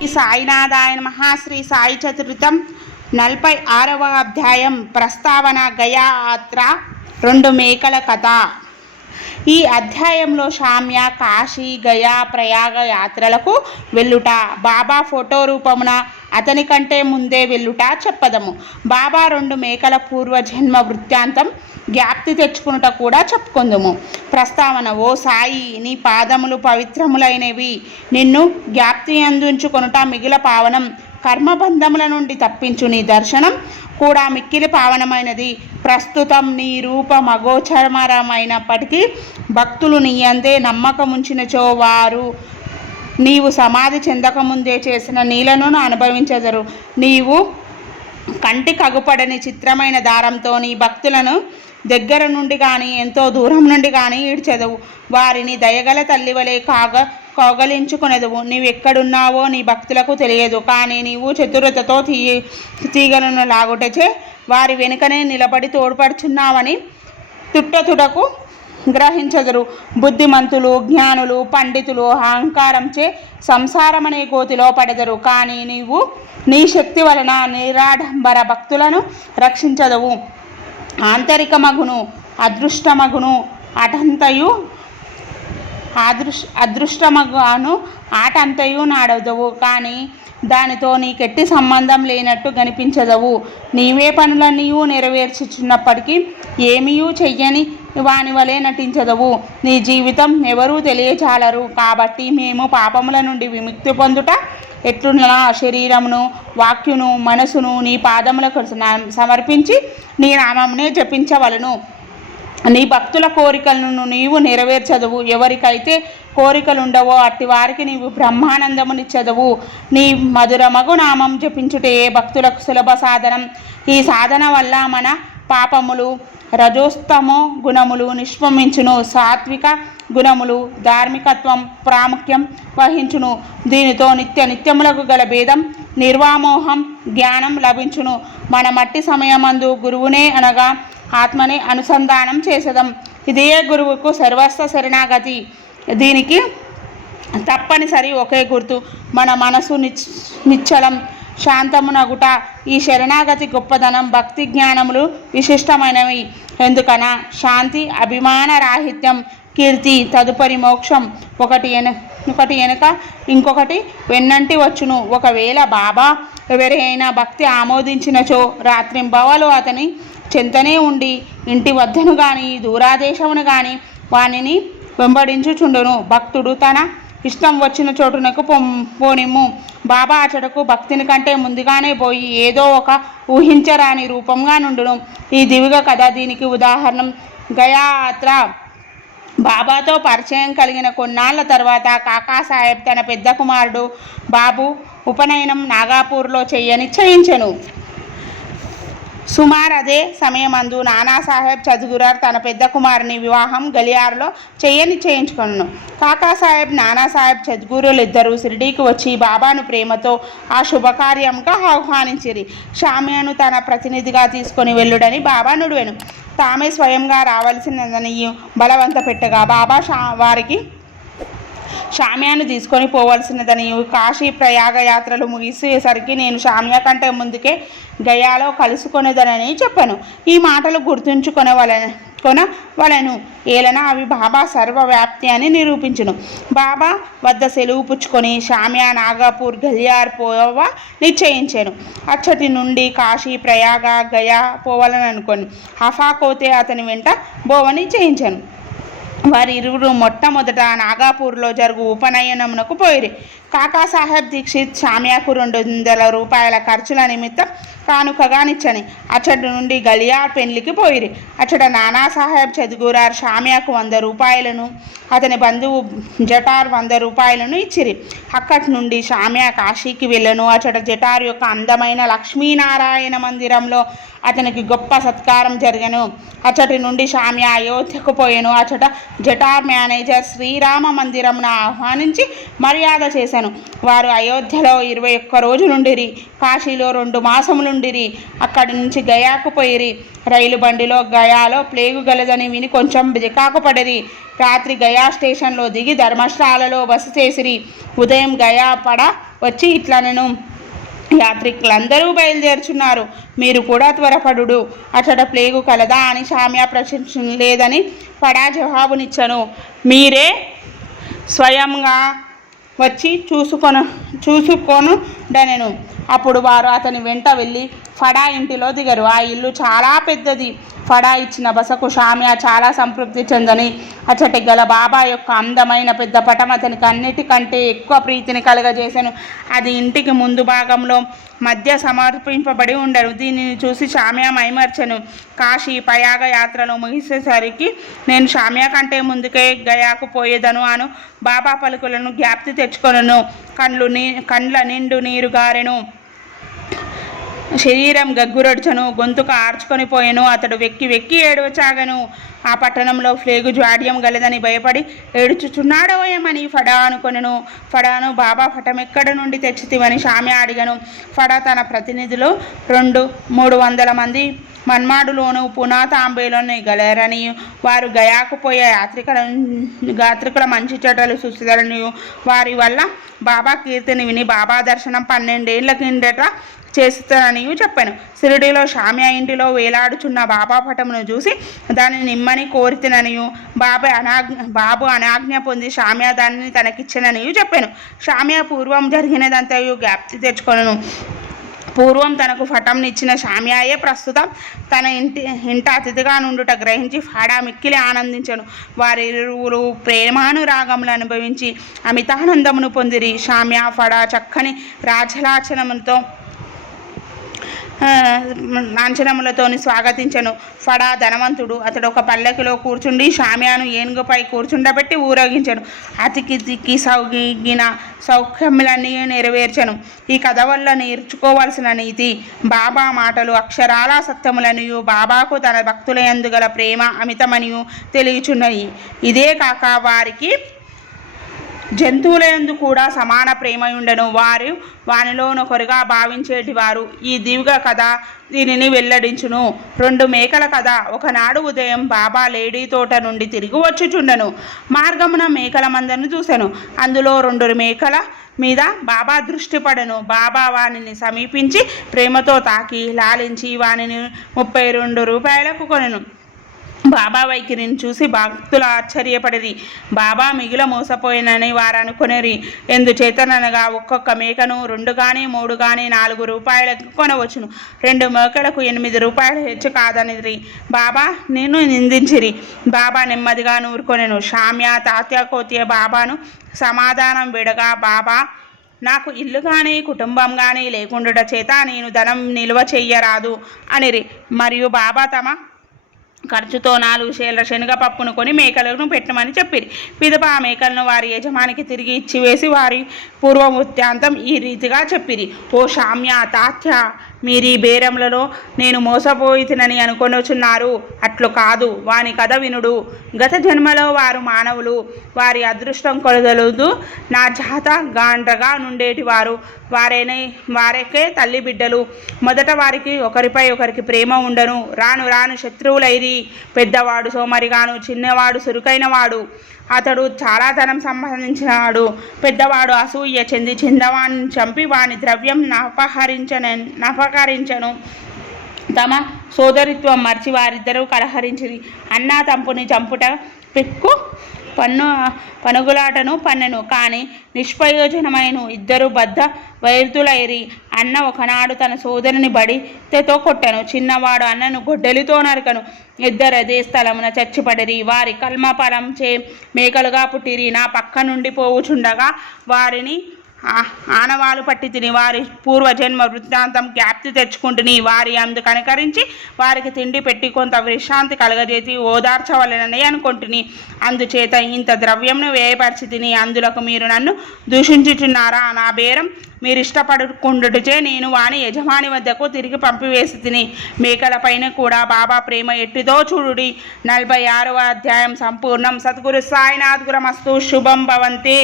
శ్రీ సాయినాథాయ నమః. శ్రీ సాయి చతుర్థం 46వ అధ్యాయం. ప్రస్తావన. గయా యాత్ర, 2 మేకల కథ. ఈ అధ్యాయంలో శామ్య కాశీ, గయా, ప్రయాగ యాత్రలకు వెళ్ళుట, బాబా ఫోటో రూపమున అతని కంటే ముందే వెళ్ళుట చెప్పదము. బాబా 2 మేకల పూర్వజన్మ వృత్తాంతం జ్ఞప్తి తెచ్చుకునుట కూడా చెప్పుకుందుము. ప్రస్తావన. ఓ సాయి, నీ పాదములు పవిత్రములైనవి. నిన్ను జ్ఞప్తి అందించుకొనుట మిగిల పావనం. కర్మబంధముల నుండి తప్పించు నీ దర్శనం కూడా మిక్కిలి పావనమైనది. ప్రస్తుతం నీ రూపం అగోచరమైనప్పటికీ భక్తులు నీ అందే నమ్మకముంచినచో వారు నీవు సమాధి చెందకముందే చేసిన నీలను అనుభవించెదరు. నీవు కంటి కగుపడని చిత్రమైన దారంతో నీ భక్తులను దగ్గర నుండి కానీ ఎంతో దూరం నుండి కానీ ఈడ్చెదవు. వారిని దయగల తల్లివలే కౌగలించుకునేదవు. నీవెక్కడున్నావో నీ భక్తులకు తెలియదు. కానీ నీవు చతురతతో తీగలను లాగుటచే వారి వెనుకనే నిలబడి తోడ్పడుచున్నావని తుట్టతుడకు గ్రహించెదరు. బుద్ధిమంతులు, జ్ఞానులు, పండితులు అహంకారంచే సంసారమనే గోతిలో పడెదరు. కానీ నీవు నీ శక్తి వలన నిరాడంబర భక్తులను రక్షించదవు. ఆంతరికమగును అదృష్టమగును అదృష్టమగును ఆటంతయు నాడదవు. కానీ దానితో నీకెట్టి సంబంధం లేనట్టు కనిపించదవు. నీవే పనులన్నీ నెరవేర్చుచున్నప్పటికీ ఏమీయూ చెయ్యని వాని వలె నటించదవు. నీ జీవితం ఎవరూ తెలియచాలరు. కాబట్టి మేము పాపముల నుండి విముక్తి పొందుట ఎట్లున్నా శరీరమును, వాక్యును, మనసును నీ పాదములకు సమర్పించి నీ నామమునే జపించవలను. నీ భక్తుల కోరికలను నీవు నెరవేర్చదవు. ఎవరికైతే కోరికలుండవో అట్టి వారికి నీవు బ్రహ్మానందమునిచ్చదవు. నీ మధురమగు నామం జపించుటే భక్తులకు సులభ సాధనం. ఈ సాధన వల్ల మన పాపములు, రజోస్తమో గుణములు నిష్పమించును. సాత్విక గుణములు, ధార్మికత్వం ప్రాముఖ్యం వహించును. దీనితో నిత్యములకు గల భేదం, నిర్వామోహం, జ్ఞానం లభించును. మన మట్టి సమయమందు గురువునే అనగా ఆత్మనే అనుసంధానం చేసదం. ఇదే గురువుకు సర్వస్వ శరణాగతి. దీనికి తప్పనిసరి ఒకే గుర్తు, మన మనసు నిశ్చలం శాంతమునగుట. ఈ శరణాగతి గొప్పదనం. భక్తి జ్ఞానములు విశిష్టమైనవి. ఎందుకనా శాంతి, అభిమాన రాహిత్యం, కీర్తి, తదుపరి మోక్షం. ఒకటి వెనుక ఇంకొకటి వెన్నంటి వచ్చును. ఒకవేళ బాబా ఎవరైనా భక్తి ఆమోదించినచో రాత్రింబవలు అతని చెంతనే ఉండి ఇంటి వద్దను కానీ దూరాదేశమును కానీ వానిని వెంబడించుచుండును. భక్తుడు తన ఇష్టం వచ్చిన చోటునకు పోనిమ్ము. బాబా అచటకు భక్తిని కంటే ముందుగానే పోయి ఏదో ఒక ఊహించరాని రూపంగా నుండును. ఈ దివ్య కథ దీనికి ఉదాహరణ. గయా యాత్ర. బాబాతో పరిచయం కలిగిన కొన్నాళ్ల తర్వాత కాకాసాహెబ్ తన పెద్ద కుమారుడు బాబు ఉపనయనం నాగపూర్లో నిశ్చయించెను. సుమారు అదే సమయమందు నానాసాహెబ్ చదుగురార్ తన పెద్ద కుమారుని వివాహం గలియార్లో నిశ్చయించుకొనెను. కాకాసాహెబ్, నానాసాహెబ్ చదుగురులిద్దరూ షిరిడీకి వచ్చి బాబాను ప్రేమతో ఆ శుభకార్యంగా ఆహ్వానించిరి. శామ్యను తన ప్రతినిధిగా తీసుకొని వెళ్ళుడని బాబా నుడివెను. తామే స్వయంగా రావలసినదని బలవంత పెట్టగా బాబా వారికి శామ్యాను తీసుకొని పోవలసినదని, కాశీ ప్రయాగ యాత్రలు ముగిసేసరికి నేను శామ్య కంటే ముందుకే గయాలో కలుసుకొనేదనని చెప్పాను. ఈ మాటలు గుర్తుంచుకొనవలను. ఏలన అవి బాబా సర్వవ్యాప్తి అని నిరూపించును. బాబా వద్ద సెలవు పుచ్చుకొని శామ్య నాగపూర్, గలియార్ పోవ నిశ్చయించాను. అచ్చటి నుండి కాశీ, ప్రయాగ, గయా పోవాలని హఫాకోతే అతని వెంట బోవ నిశ్చయించాను. వారిరువురు మొట్టమొదట నాగపూర్లో జరుగు ఉపనయనమునకు పోయిరి. కాకాసాహెబ్ దీక్షిత్ శామ్యకు 200 రూపాయల ఖర్చుల నిమిత్తం కానుకగా నిచ్చని అచ్చటి నుండి గలియార్ పెళ్లికి పోయిరి. అచ్చట నానాసాహెబ్ చదుగురార్ శామ్యకు 100 రూపాయలను, అతని బంధువు జటార్ 100 రూపాయలను ఇచ్చిరి. అక్కడి నుండి శామ్య కాశీకి వెళ్ళను. అచ్చట జటార్ యొక్క అందమైన లక్ష్మీనారాయణ మందిరంలో అతనికి గొప్ప సత్కారం జరిగను. అచ్చటి నుండి శామ్య అయోధ్యకు పోయెను. అచ్చట జటార్ మేనేజర్ శ్రీరామ మందిరంను ఆహ్వానించి మర్యాద చేశాను. వారు అయోధ్యలో 21 రోజులుండిరి. కాశీలో 2 మాసములుండిరి. అక్కడి నుంచి గయాకు పోయిరి. రైలు బండిలో గయాలో ప్లేగు గలదని విని కొంచెం బికాకు పడిరి. రాత్రి గయా స్టేషన్లో దిగి ధర్మశాలలో బస చేసిరి. ఉదయం గయా పడ వచ్చి ఇట్లా నేను యాత్రికులందరూ బయలుదేరుచున్నారు, మీరు కూడా త్వరపడు, అచ్చట ప్లేగు కలదా అని షామ్యా ప్రశ్నించలేదని ఫడా జవాబునిచ్చను. మీరే స్వయంగా వచ్చి చూసుకొనుడనెను. అప్పుడు వారు అతని వెంట వెళ్ళి ఫడా ఇంటిలో దిగరు. ఆ ఇల్లు చాలా పెద్దది. ఫడా ఇచ్చిన బసకు షామ్యా చాలా సంతృప్తి చెందని అచ్చటి గల బాబా యొక్క అందమైన పెద్ద పటం అతనికి అన్నిటికంటే ఎక్కువ ప్రీతిని కలగజేశాను. అది ఇంటికి ముందు భాగంలో మధ్య సమర్పింపబడి ఉండను. దీనిని చూసి షామ్యా మైమర్చెను. కాశీ పయాగ యాత్రలు ముగిసేసరికి నేను షామ్యా కంటే ముందుకే గయాకు పోయేదను అను బాబా పలుకులను జ్ఞప్తి తెచ్చుకొనను. కండ్ల నిండు నీరు గారెను, శరీరం గగ్గురొడ్చను, గొంతుకు ఆర్చుకొని పోయెను. అతడు వెక్కి వెక్కి ఏడవసాగను. ఆ పట్టణంలో ఫ్లేగు జ్వాడ్యం గలదని భయపడి ఏడుచుచున్నాడో ఏమని ఫడా అనుకొనెను. ఫడాను బాబా పటం ఎక్కడ నుండి తెచ్చితివని షామ్యా అడిగను. ఫడా తన ప్రతినిధులు 200-300 మంది మన్మాడులోను పునాతాంబేలోని గలరని, వారు గయాకు పోయే యాత్రికుల మంచి చెడ్డలు చూస్తారని, వారి వల్ల బాబా కీర్తిని విని బాబా దర్శనం 12 ఏళ్ల కిందట చేస్తానని చెప్పాను. షిరిడీలో షామ్యా ఇంటిలో వేలాడుచున్న బాబా పటమును చూసి దానిని నిమ్మని కోరితేననియు బాబు అనాజ్ఞ పొంది షామ్యా దానిని తనకిచ్చననియు చెప్పాను. షామ్యా పూర్వం జరిగినదంతయు జ్ఞప్తి తెచ్చుకొనను. పూర్వం తనకు పటంనిచ్చిన షామ్యాయే ప్రస్తుతం తన ఇంట అతిథిగా నుండుట గ్రహించి ఫడా మిక్కిలి ఆనందించను. వారిరువురు ప్రేమానురాగములు అనుభవించి అమితానందమును పొందిరి. షామ్యా ఫడా చక్కని లాంఛనములతోని స్వాగతించను. ఫడా ధనవంతుడు. అతడు ఒక పల్లకిలో కూర్చుండి షామ్యాను ఏనుగుపై కూర్చుండబెట్టి ఊరేగించను. అతికి దిక్కి సౌగిన సౌఖ్యములన్నీ నెరవేర్చను. ఈ కథ వల్ల నేర్చుకోవలసిన నీతి, బాబా మాటలు అక్షరాల సత్యములనియు బాబాకు తన భక్తుల యందు గల ప్రేమ అమితమనియు తెలియచున్నవి. ఇదే కాక వారికి జంతువుల యందు కూడా సమాన ప్రేమయుండెను. వారు వానిలోనొకరుగా భావించేటి వారు. ఈ దివ్య కథ దీనిని వెల్లడించును. 2 మేకల కథ. ఒకనాడు ఉదయం బాబా లేడీ తోట నుండి తిరిగి వచ్చుచుండెను. మార్గమున మేకల మందను చూసెను. అందులో 2 మేకల మీద బాబా దృష్టి పడెను. బాబా వానిని సమీపించి ప్రేమతో తాకి లాలించి వానిని 32 రూపాయలకు కొనెను. బాబా వైఖరిని చూసి భక్తులు ఆశ్చర్యపడిరి. బాబా మిగిల మోసపోయినని వారు అనుకునేరి. ఎందుచేతనగా ఒక్కొక్క మేకను 2 గాని 3 గాని 4 రూపాయలకు కొనవచ్చును. 2 మేకలకు 8 రూపాయలు హెచ్చు కాదనిరి. బాబా నేను నిందించిరి. బాబా నెమ్మదిగా నూరుకొనెను. షామ్యా తాత్య కోత్య బాబాను సమాధానం విడగా, బాబా నాకు ఇల్లు కానీ కుటుంబం కానీ లేకుండుట చేత నేను ధనం నిల్వ చెయ్యరాదు అనిరి. మరియు బాబా తమ ఖర్చుతో 4 సేళ్ల శనగపప్పును కొని మేకలను పెట్టమని చెప్పిరి. పిదప ఆ మేకలను వారి యజమానికి తిరిగి ఇచ్చివేసి వారి పూర్వవృత్తాంతం ఈ రీతిగా చెప్పిరి. ఓ షామ్యా తాత్య, మీరీ బేరములలో నేను మోసపోయితినని అనుకొనుచున్నారు. అట్లు కాదు. వాని కథ వినుడు. గత జన్మలో వారు మానవులు. వారి అదృష్టం కొలదలదు. నా జాత గాండ్రగా నుండేటి వారు. వారికే తల్లి బిడ్డలు. మొదట వారికి ఒకరిపై ఒకరికి ప్రేమ ఉండను. రాను రాను శత్రువులైరి. పెద్దవాడు సోమరిగాను, చిన్నవాడు చురుకైనవాడు. అతడు చాలా ధనం సంపాదించినాడు. పెద్దవాడు అసూయ చెంది చిన్నవాడిని చంపి వాని ద్రవ్యం నపకరించను. తమ సోదరిత్వం మర్చి వారిద్దరూ కలహరించిరి. అన్నా తంపుని చంపుట పెక్కు పనుగులాటను పన్నెను. కానీ నిష్ప్రయోజనమైన ఇద్దరు బద్ధ వైరుతులైరి. అన్న ఒకనాడు తన సోదరుని బడితో కొట్టెను. చిన్నవాడు అన్నను గొడ్డలితో నరకను. ఇద్దరు అదే స్థలమున చచ్చిపడిరి. వారి కల్మఫలం చే మేకలుగా పుట్టిరి. నా పక్క నుండి పోవుచుండగా వారిని ఆనవాలు పట్టి తిని వారి పూర్వజన్మ వృత్తాంతం జ్ఞప్తి తెచ్చుకుంటుని. వారి అందు కనికరించి వారికి తిండి పెట్టి కొంత విశ్రాంతి కలగజేసి ఓదార్చవలనని అనుకుంటుని. అందుచేత ఇంత ద్రవ్యంను వ్యయపరిచి తిని అందులకు మీరు నన్ను దూషించుచున్నారా? నా బేరం మీరిష్టపడుకుండుటచే నేను వాని యజమాని వద్దకు తిరిగి పంపివేసి తిని. మేకలపైన కూడా బాబా ప్రేమ ఎట్టిదో చూడుడి. 46వ అధ్యాయం సంపూర్ణం. సద్గురు సాయినాథ్ గురమస్తు. శుభం భవంతి.